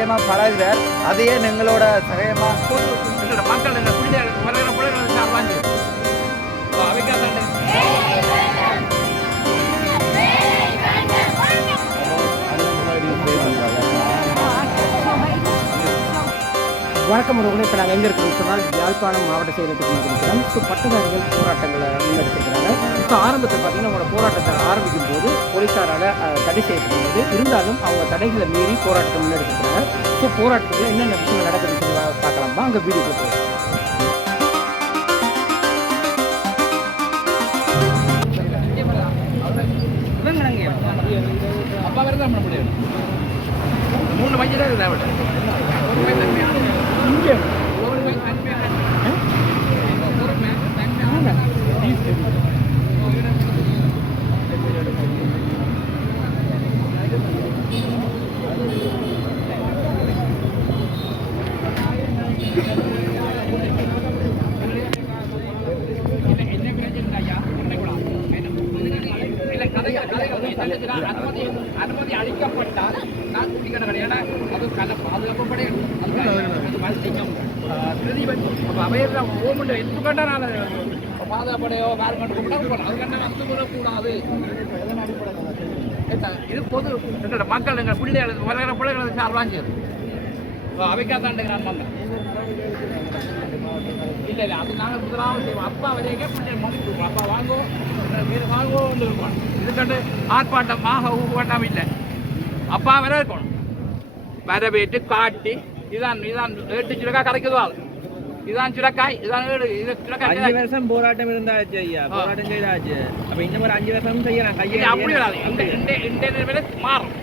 சகயமாக பழகுறார் அதையே எங்களோட சகயமாக மக்கள் இந்த பிள்ளைகள் வளர்கிற பிள்ளைகள் சார் வாங்கி வணக்கம் உறவுகளை இப்போ நாங்கள் எங்கே இருக்கிறோம் சொன்னால் யாழ்ப்பாணம் மாவட்ட செயலகத்துக்கு இருக்கிறோம் ஸோ பட்டதாரிகள் போராட்டங்களை முன்னெடுத்திருக்கிறாங்க ஸோ ஆரம்பத்தில் பார்த்தீங்கன்னா அவங்களோட போராட்டத்தை ஆரம்பிக்கும் போது போலீஸாரால் தடை செய்யப்படுகிறது இருந்தாலும் அவங்க தடைகளை மீறி போராட்டத்தை முன்னெடுத்திருக்கிறாங்க ஸோ போராட்டத்தில் என்னென்ன விஷயங்கள் நடக்குதுன்னு சொல்லி பார்க்கலாமா. அங்கே வீடியோ போகிறோம் அப்பா வேறு தான் பண்ண முடியாது மூணு மஞ்சள் தான் இருக்குது அவட்ட அனுமதி அளிக்கப்பட்டால் நான் குடிக்கிற கிடையாது அது கல பாதுகாப்பப்படே பிரதிபன் அப்போ அவையெல்லாம் ஓமுண்டு எத்துக்கண்டா நான் பாதுகாப்படையோ வேறு கண்டு கூப்பிட்டா அது இருக்கக்கூடாது இது பொது என்னோட மக்கள் எங்கள் பிள்ளைகள் வளர்கிற பிள்ளைகளை சார்பாங்க அவைக்காத்தாண்டுங்கிறான் நம்ம இல்லை இல்லை அது நாங்கள் முதலாவது செய்வோம். அப்பா வரைக்கே பிள்ளைகள் மம்மி கொடுப்போம் அப்பா வாங்குவோம் மீது வாங்குவோம் இருப்போம் இது கண்டு ஆர்ப்பாட்டமாக ஊப்பாட்டம் இல்லை. அப்பா வர இருக்கணும் வரவேற்று காட்டி இதான் இதான் ஏட்டு சுரக்காய் கரைக்குதோ அது இதான் சுரக்காய் ஏடு இது அஞ்சு சுரக்காய் வருஷம் போராட்டம் இருந்தாச்சு ஐயா போராட்டம் செய்தாச்சு அப்ப இந்த மாதிரி அஞ்சு வருஷம் செய்யலாம் இது கையை அப்படி வராது இந்த இந்த இந்த நிலைமையில மாறும்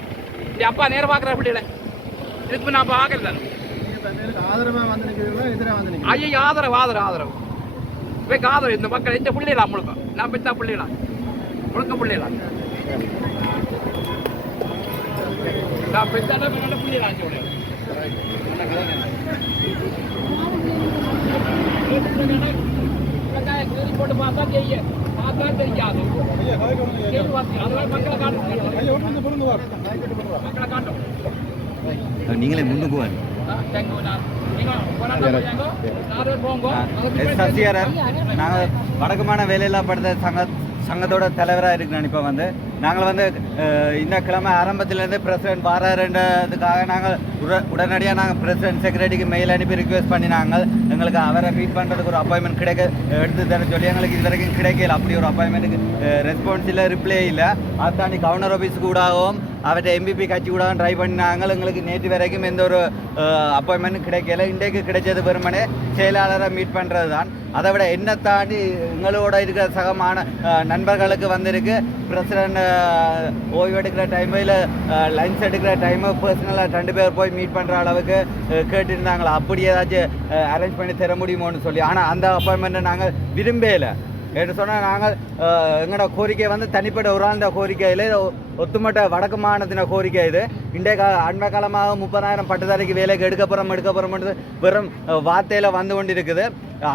இந்த அப்பா நேரம் பார்க்குற பிள்ளைகளை இதுக்கு நான் பார்க்கல ஐயோ ஆதரவு ஆதரவு ஆதரவு இவைக்கு ஆதரவு இந்த மக்கள் எந்த பிள்ளைகளா முழுக்க நான் பெற்றா பிள்ளைகளா முழுக்க பிள்ளைகளா நான் பெற்ற பிள்ளைகளா போட்டு பார்த்தா பார்த்தா தெரியாது அதெல்லாம் மக்களை காட்டும் மக்களை காட்டும் நீங்களே முன்னுக்குவாங்க சசியாரர் நாங்கள் வடக்குமான வேலையில்லா படுத்த சங்க சங்கத்தோட தலைவராக இருக்கிறேன் இப்போ வந்து நாங்கள் வந்து இந்த கிழமை ஆரம்பத்திலேருந்து பிரசிடென்ட் வாராருன்றதுக்காக நாங்கள் உட உடனடியாக நாங்கள் பிரசிடென்ட் செக்ரட்டரிக்கு மெயில் அனுப்பி ரிக்வெஸ்ட் பண்ணினாங்க எங்களுக்கு அவரை மீட் பண்ணுறதுக்கு ஒரு அப்பாயின்மெண்ட் கிடைக்க எடுத்து தர சொல்லி எங்களுக்கு இது வரைக்கும் கிடைக்கல. அப்படி ஒரு அப்பாயின்மெண்ட்டுக்கு ரெஸ்பான்ஸ் இல்லை ரிப்ளை இல்லை. அதை கவர்னர் ஆஃபீஸ் கூடவும் அவர்கிட்ட எம்பிபி கட்சி கூட ட்ரை பண்ணினாங்க எங்களுக்கு நேற்று வரைக்கும் எந்த ஒரு அப்பாயின்மெண்ட் கிடைக்கல. இன்றைக்கு கிடைச்சது வெறுமனே செயலாளரை மீட் பண்ணுறது தான் அதை விட என்ன தாண்டி எங்களோட இருக்கிற சகமான நண்பர்களுக்கு வந்திருக்கு. பிரசிடண்ட் ஓய்வு எடுக்கிற டைமு இல்லை லஞ்ச் எடுக்கிற டைமு பர்சனலாக ரெண்டு பேர் போய் மீட் பண்ணுற அளவுக்கு அஹ், கேட்டிருந்தாங்களா? அப்படி ஏதாச்சும் அரேஞ்ச் பண்ணி தர முடியுமோன்னு சொல்லி. ஆனால் அந்த அப்பாயின்மெண்ட்டை நாங்கள் விரும்பலை என்று சொன்னால் நாங்கள் எங்களோட கோரிக்கை வந்து தனிப்பட்ட ஒரு கோரிக்கை இல்லை ஒத்துமட்ட வடக்கு மாநிலத்தின கோரிக்கை இது. இன்றைய கா அண்மை காலமாக முப்பதாயிரம் பட்டதாரிக்கு வேலைக்கு எடுக்கப்புறம் எடுக்கப்புறம் வெறும் வார்த்தையில் வந்து கொண்டிருக்குது.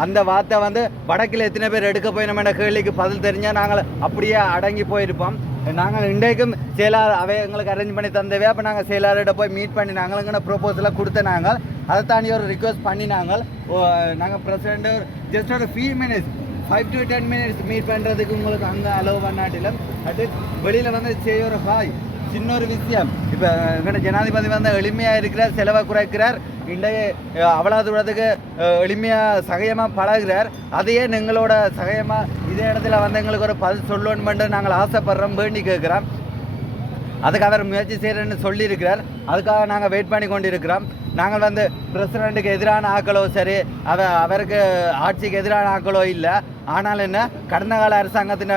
அந்த வார்த்தை வந்து வடக்கில் எத்தனை பேர் எடுக்க போயினோம் என்ற கேள்விக்கு பதில் தெரிஞ்சால் நாங்கள் அப்படியே அடங்கி போயிருப்போம். நாங்கள் இன்றைக்கும் செயலாளர் அவை எங்களுக்கு அரேஞ்ச் பண்ணி தந்தவே. அப்போ நாங்கள் செயலாளர்கிட்ட போய் மீட் பண்ணி நாங்களுங்கிற ப்ரொப்போசலை கொடுத்த நாங்கள். அதை தாண்டி ஒரு ரிக்வஸ்ட் பண்ணி நாங்கள் நாங்கள் பிரசிடென்ட் ஜஸ்ட் ஒரு few minutes five to ten minutes meet பண்ணுறதுக்கு உங்களுக்கு அங்கே அலோவ் பண்ணாட்டிலும் அது வெளியில் வந்து செய்ய ஒரு ஹாய் சின்ன ஒரு விஷயம். இப்போ எங்கள்ட ஜனாதிபதி வந்து எளிமையாக இருக்கிறார் செலவை குறைக்கிறார். இன்றைய அவ்வளோ தூரத்துக்கு எளிமையாக சகயமாக பழகுறார். அதையே எங்களோட சகயமாக இதே இடத்துல வந்து எங்களுக்கு ஒரு பதில் சொல்லணுமென்று நாங்கள் ஆசைப்படுறோம் வேண்டி கேட்குறோம். அதுக்கு அவர் முயற்சி செய்கிறேன்னு சொல்லியிருக்கிறார். அதுக்காக நாங்கள் வெயிட் பண்ணி கொண்டிருக்கிறோம். நாங்கள் வந்து பிரசிடண்ட்டுக்கு எதிரான ஆக்களோ சரி அவ அவருக்கு ஆட்சிக்கு எதிரான ஆக்களோ இல்லை. ஆனால் என்ன? கடந்த கால அரசாங்கத்தின்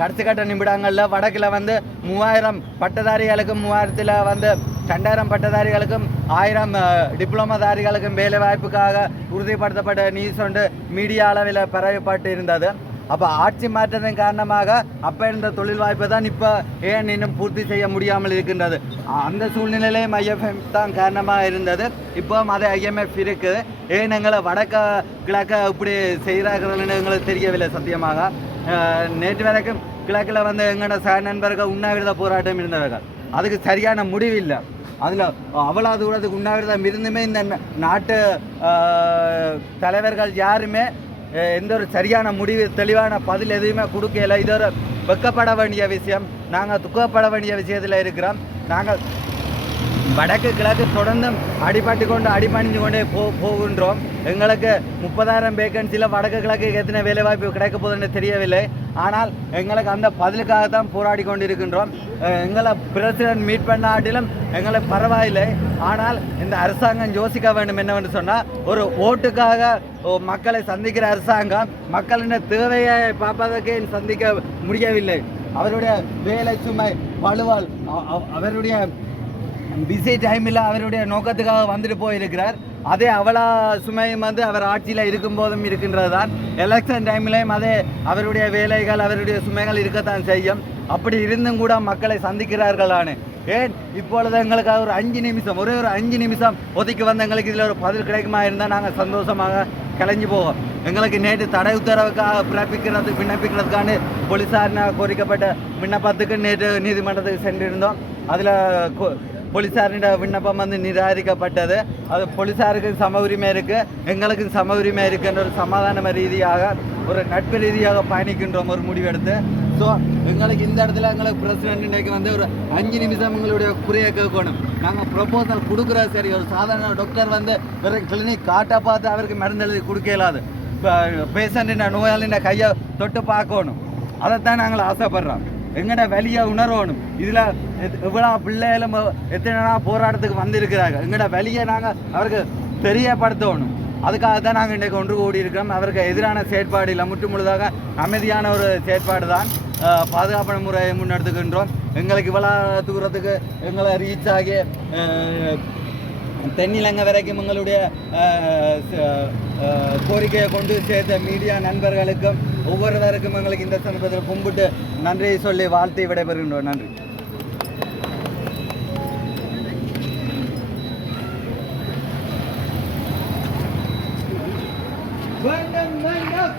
கடைசி கட்ட நிமிடங்களில் வடக்கில் வந்து மூவாயிரம் பட்டதாரிகளுக்கும் மூவாயிரத்தில் வந்து ரெண்டாயிரம் பட்டதாரிகளுக்கும் ஆயிரம் டிப்ளமாதாரிகளுக்கும் டிப்ளமோதாரிகளுக்கும் வேலை வாய்ப்புக்காக உறுதிப்படுத்தப்பட்ட நியூஸ் ஒன்று மீடியா அளவில் பரவப்பட்டு இருந்தது. அப்போ ஆட்சி மாற்றத்தின் காரணமாக அப்போ இருந்த தொழில் வாய்ப்பை தான் இப்போ ஏன் இன்னும் பூர்த்தி செய்ய முடியாமல் இருக்கின்றது. அந்த சூழ்நிலையிலையும் ஐஎஃப்எஃப் தான் காரணமாக இருந்தது. இப்போவும் அதே ஐஎம்எஃப் இருக்குது ஏன் எங்களை வடக்க கிழக்க இப்படி செய்கிறார்கள்னு எங்களுக்கு தெரியவில்லை சத்தியமாக. நேற்று வரைக்கும் கிழக்கில் வந்து எங்களோட சக நண்பர்கள் உண்ணாவிரத போராட்டம் இருந்தவர்கள். அதுக்கு சரியான முடிவு இல்லை அதில் அவ்வளோ தூரத்துக்கு உண்ணாவிரதம் இருந்துமே இந்த நாட்டு தலைவர்கள் யாருமே எந்த ஒரு சரியான முடிவு தெளிவான பதில் எதுவுமே கொடுக்கல. இது ஒரு வெக்கப்பட வேண்டிய விஷயம். நாங்கள் துக்கப்பட வேண்டிய விஷயத்தில் இருக்கிறோம். நாங்கள் வடக்கு கிழக்கு தொடர்ந்தும் அடிபட்டு கொண்டு அடிபணிஞ்சு கொண்டே போ போகின்றோம். எங்களுக்கு முப்பதாயிரம் வேகன்சியில் வடக்கு கிழக்கு எத்தனை வேலைவாய்ப்பு கிடைக்க போகுதுன்னு தெரியவில்லை. ஆனால் எங்களுக்கு அந்த பதிலுக்காக தான் போராடி கொண்டிருக்கின்றோம். எங்களை பிரசிடென்ட் மீட் பண்ணாட்டிலும் எங்களுக்கு பரவாயில்லை. ஆனால் இந்த அரசாங்கம் யோசிக்க வேண்டும் என்னவென்று சொன்னால் ஒரு ஓட்டுக்காக ஓ, மக்களை சந்திக்கிற அரசாங்கம் மக்களின் தேவையை பார்ப்பதற்கே சந்திக்க முடியவில்லை. அவருடைய வேலை சுமை பழுவால் அவருடைய பிஸி டைமில் அவருடைய நோக்கத்துக்காக வந்துட்டு போயிருக்கிறார். அதே அவலா சுமையும் வந்து அவர் ஆட்சியில் இருக்கும்போதும் இருக்கின்றது தான் எலெக்ஷன் டைம்லேயும் அதே அவருடைய வேலைகள் அவருடைய சுமைகள் இருக்கத்தான் செய்யும். அப்படி இருந்தும் கூட மக்களை சந்திக்கிறார்களானு ஏன்? இப்பொழுது எங்களுக்காக ஒரு அஞ்சு நிமிஷம் ஒரே ஒரு அஞ்சு நிமிஷம் ஒதுக்கி வந்து எங்களுக்கு இதில் ஒரு பதில் கிடைக்குமா இருந்தால் நாங்கள் சந்தோஷமாக கலைஞ்சு போவோம். எங்களுக்கு நேற்று தடை உத்தரவுக்காக பிறப்பிக்கிறதுக்கு விண்ணப்பிக்கிறதுக்கான போலீஸார் கோரிக்கப்பட்ட விண்ணப்பத்துக்கு நேற்று நீதிமன்றத்துக்கு சென்றிருந்தோம். அதில் போலீஸாரின் விண்ணப்பம் வந்து நிராகரிக்கப்பட்டது. அது போலீஸாருக்கும் சம உரிமை இருக்குது எங்களுக்கும் சம உரிமை இருக்குன்ற ஒரு சமாதான ரீதியாக ஒரு நட்பு ரீதியாக பயணிக்கின்றோம் ஒரு முடிவெடுத்து. ஸோ எங்களுக்கு இந்த இடத்துல எங்களுக்கு பிரசிடென்ட் இன்றைக்கு வந்து ஒரு அஞ்சு நிமிஷம் எங்களுடைய குறையை கேட்கணும். நாங்கள் ப்ரொபோசல் கொடுக்குற சரி. ஒரு சாதாரண டாக்டர் வந்து வெறும் கிளினிக் காட்டை பார்த்து அவருக்கு மருந்து எழுதி கொடுக்க இல்லாது இப்போ பேஷண்ட்டின் நோயாளின கையை தொட்டு பார்க்கணும். அதைத்தான் நாங்கள் ஆசைப்படுறோம். எங்கட வலியை உணரணும்? இதில் இவ்வளோ பிள்ளைகளும் எத்தனை நாள் போராட்டத்துக்கு வந்திருக்கிறாங்க எங்கட வலியை நாங்கள் அவருக்கு தெரியப்படுத்தணும். அதுக்காக தான் நாங்கள் இன்றைக்கு ஒன்று கூடி இருக்கிறோம் அவருக்கு எதிரான செயற்பாடு இல்லை. முற்று முழுதாக அமைதியான ஒரு செயற்பாடு தான் பாதுகாப்பு பாதுகாப்பான முறையை முன்னெடுத்துக்கின்றோம். எங்களுக்கு இவ்வளோ தூரத்துக்கு எங்களை ரீச் ஆகி தென்னிலங்கை வரைக்கும் எங்களுடைய கோரிக்கையை கொண்டு சேர்த்த மீடியா நண்பர்களுக்கும் ஒவ்வொருவருக்கும் எங்களுக்கு இந்த சந்தர்ப்பத்தில் கும்பிட்டு நன்றியை சொல்லி வாழ்த்தி விடைபெறுகின்றோம். நன்றி. வேண்டும் வேண்டும்.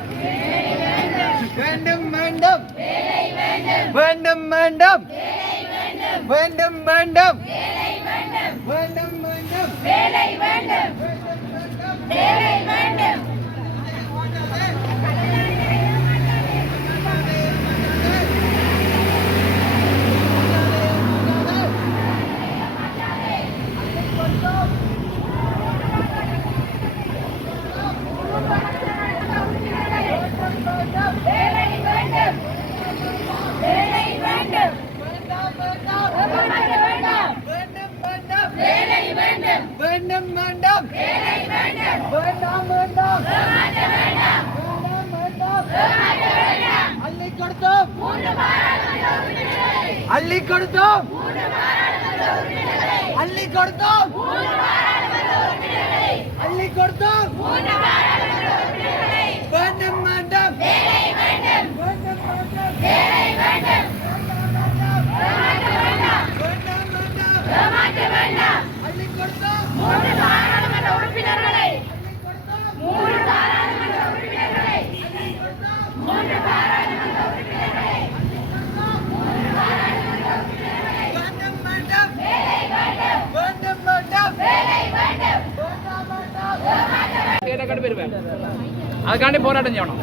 வேண்டும் வேண்டும். வேண்டும் வேண்டும். வேண்டும் வேண்டும். வேண்டும் வேண்டும். வேலை வேண்டும். தேவை வேண்டாம் வேண்டாம் வேண்டாம் வேண்டாம் அள்ளி கொடுத்தோம் அள்ளி கொடுத்தோம். அள்ளி கொடுத்தோம். அள்ளி கொடுத்தோம். അത് കാണി പോരാട്ടം ചെയ്യണം.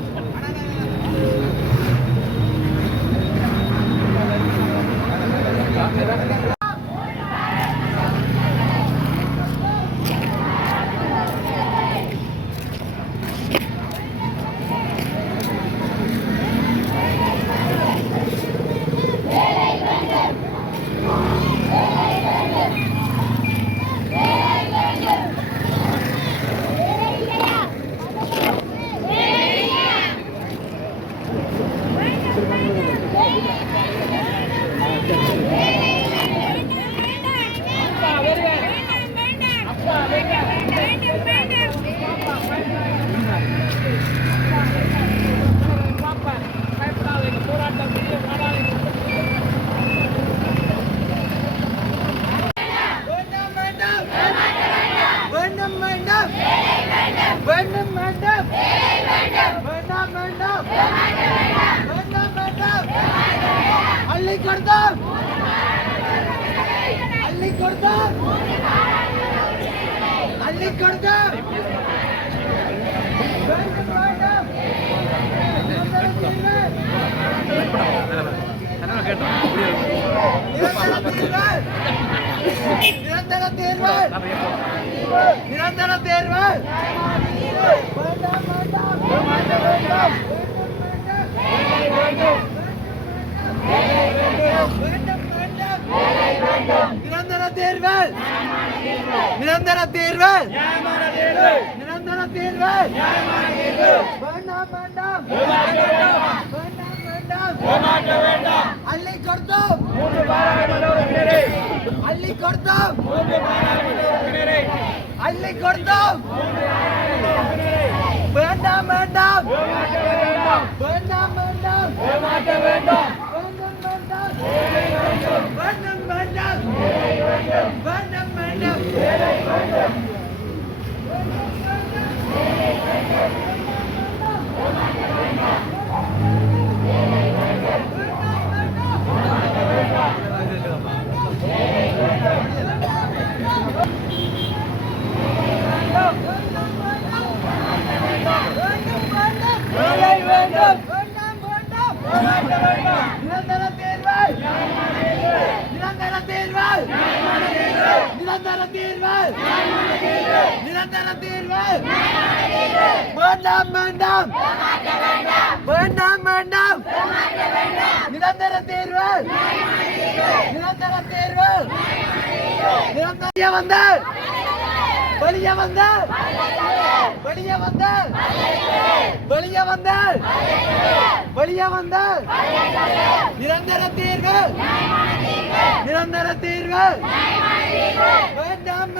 நிரந்தர தீர்வு நிரந்தர தீர்வு வேண்டாம், வேண்டாம். வேண்டாம், நிரந்தர தீர்வு நிரந்தர தீர்வு நிரந்தர தீர்வு வேண்டாம் வேண்டாம் வேண்டாம் வேண்டாம் அள்ளி கொடுத்தோம் அள்ளி கொடுத்தோம். அள்ளி கொடுத்தோம். வேண்டாம் வேண்டாம். வேண்டாம் வேண்டாம். வேண்டாம் வேண்டாம். வேண்டாம் வேண்டாம். வேண்டாம் வேண்டாம். வேண்டாம் வெளியே வந்து வெளியே வந்து வெளியே வந்து வெளியே வந்து வெளியே வந்து நிரந்தர தீர்வு நிரந்தர தீர்வு வேண்டாம்.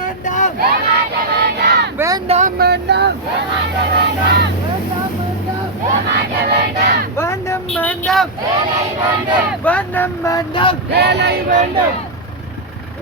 வேண்டாம் வேண்டாம். வேண்டாம் வேண்டும். வேண்டும் வேண்டும். வேண்டும் வேண்டும்.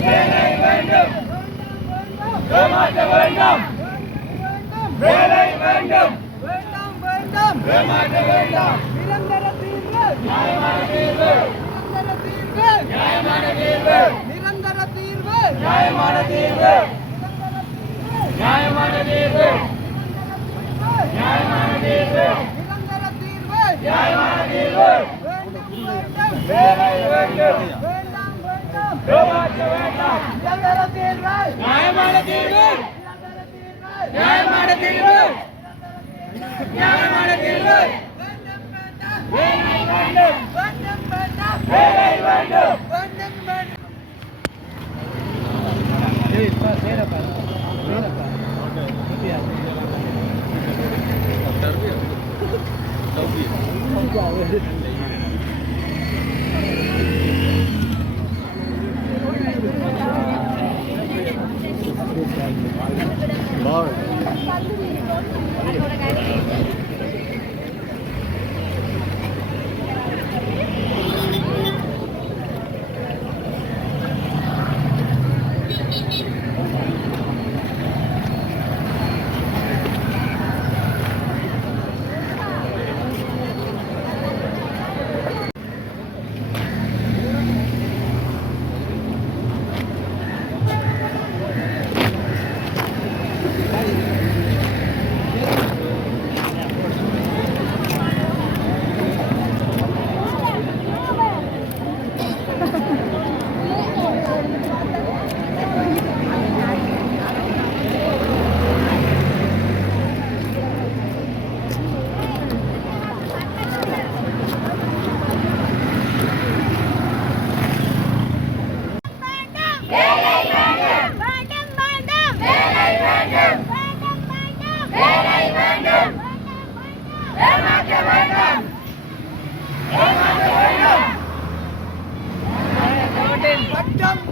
வேலை வேண்டும் வேலை வேண்டும் வேண்டாம் வேண்டாம் ஏமாற்ற வேண்டாம் நிரந்தர தீர்வு. நியாயமான தீர்வு நிரந்தர தீர்வு நிரந்தர தீர்வு நியாயமான தீர்வு நியாயமான தீர்வு நியாயமான தீர்வு நிரந்தர தீர்வு நியாயமான தீர்வு வேண்டும் వేద్దాం పోరాటం వేద్దాం నిరంతర తీర్వై న్యాయమాడ తీర్వై న్యాయమాడ తీర్వై న్యాయమాడ తీర్వై వందం వేద్దాం వందం వేద్దాం వందం వేద్దాం వందం వేద్దాం ఏయ్ పా సేరా పా సేరా పా ఓకే ఇది ఆ తరబియా తరబియా All right.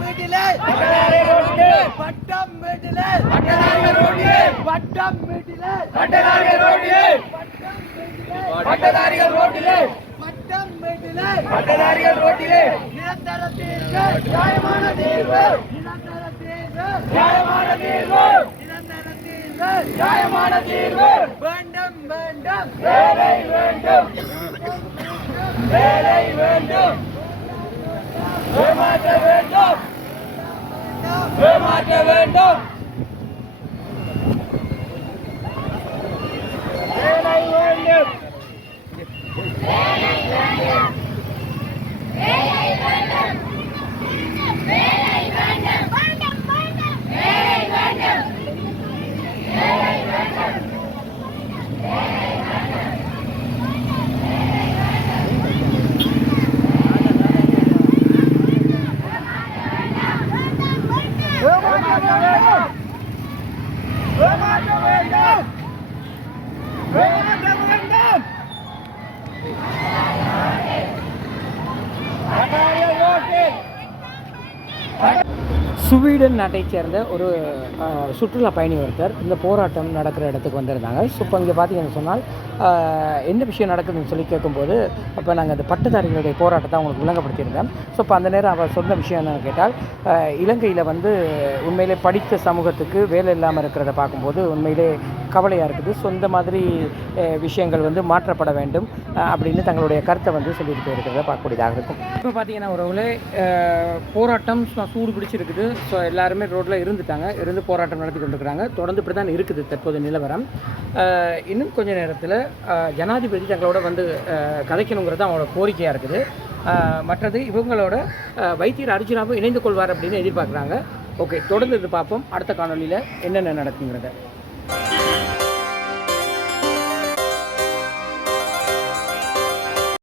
வீட்டிலே. பட்டதாரிகள் ரோட்டிலே வட்டம் வீட்டிலே. பட்டதாரிகள் ரோட்டிலே பட்டதாரிகள் ரோட்டிலே வட்டம் வீட்டிலே. பட்டதாரிகள் ரோட்டிலே நிரந்தர தீர்வு நியாயமான தீர்வு. நிரந்தர தீர்வு நியாயமான தீர்வு. நிரந்தர தீர்வு நியாயமான தீர்வு. வேண்டும் வேண்டும். வேலை வேண்டும். வேலை வேண்டும். ஏமாற்ற வேண்டும். ஏமாற்ற வேண்டும் வேலை வேண்டும் வேலை வேண்டும் வேலை வேண்டும் வேலை வேண்டும் வேலை வேண்டும் வேலை வேண்டும் ஏமாற்ற வேண்டும் ஏமாற்ற வேண்டும் ஏமாற்ற வேண்டும் பட்டாய ரோட்டில் ஸ்வீடன் நாட்டைச் சேர்ந்த ஒரு சுற்றுலா பயணி ஒருத்தர் இந்த போராட்டம் நடக்கிற இடத்துக்கு வந்திருந்தாங்க. ஸோ இப்போ இங்கே பார்த்தீங்கன்னு சொன்னால் என்ன விஷயம் நடக்குதுன்னு சொல்லி கேட்கும்போது அப்போ நாங்கள் அந்த பட்டதாரிகளுடைய போராட்டத்தை அவங்களுக்கு விளங்கப்படுத்தியிருந்தோம். ஸோ இப்போ அந்த நேரம் அவர் சொன்ன விஷயம் என்னென்னு கேட்டால் இலங்கையில் வந்து உண்மையிலே படித்த சமூகத்துக்கு வேலை இல்லாமல் இருக்கிறத பார்க்கும்போது உண்மையிலே கவலையாக இருக்குது. ஸோ இந்த மாதிரி விஷயங்கள் வந்து மாற்றப்பட வேண்டும் அப்படின்னு தங்களுடைய கருத்தை வந்து சொல்லிட்டு போயிருக்கிறத பார்க்கக்கூடியதாக இருக்கும். இப்போ பார்த்தீங்கன்னா உறவுகளே போராட்டம் சூடு பிடிச்சிருக்குது. ஸோ எல்லாருமே ரோட்டில் இருந்துட்டாங்க. இருந்து போராட்டம் நடத்தி கொண்டிருக்கிறாங்க. தொடர்ந்து இப்படி தான் இருக்குது தற்போது நிலவரம். இன்னும் கொஞ்ச நேரத்தில் ஜனாதிபதி தங்களோட வந்து கதைக்கணுங்கிறது அவங்களோட கோரிக்கையாக இருக்குது. மற்றது இவங்களோட வைத்தியர் அர்ஜுனாவும் இணைந்து கொள்வார் அப்படின்னு எதிர்பார்க்குறாங்க. ஓகே தொடர்ந்து இது பார்ப்போம். அடுத்த காணொலியில் என்னென்ன நடக்குங்கிறத.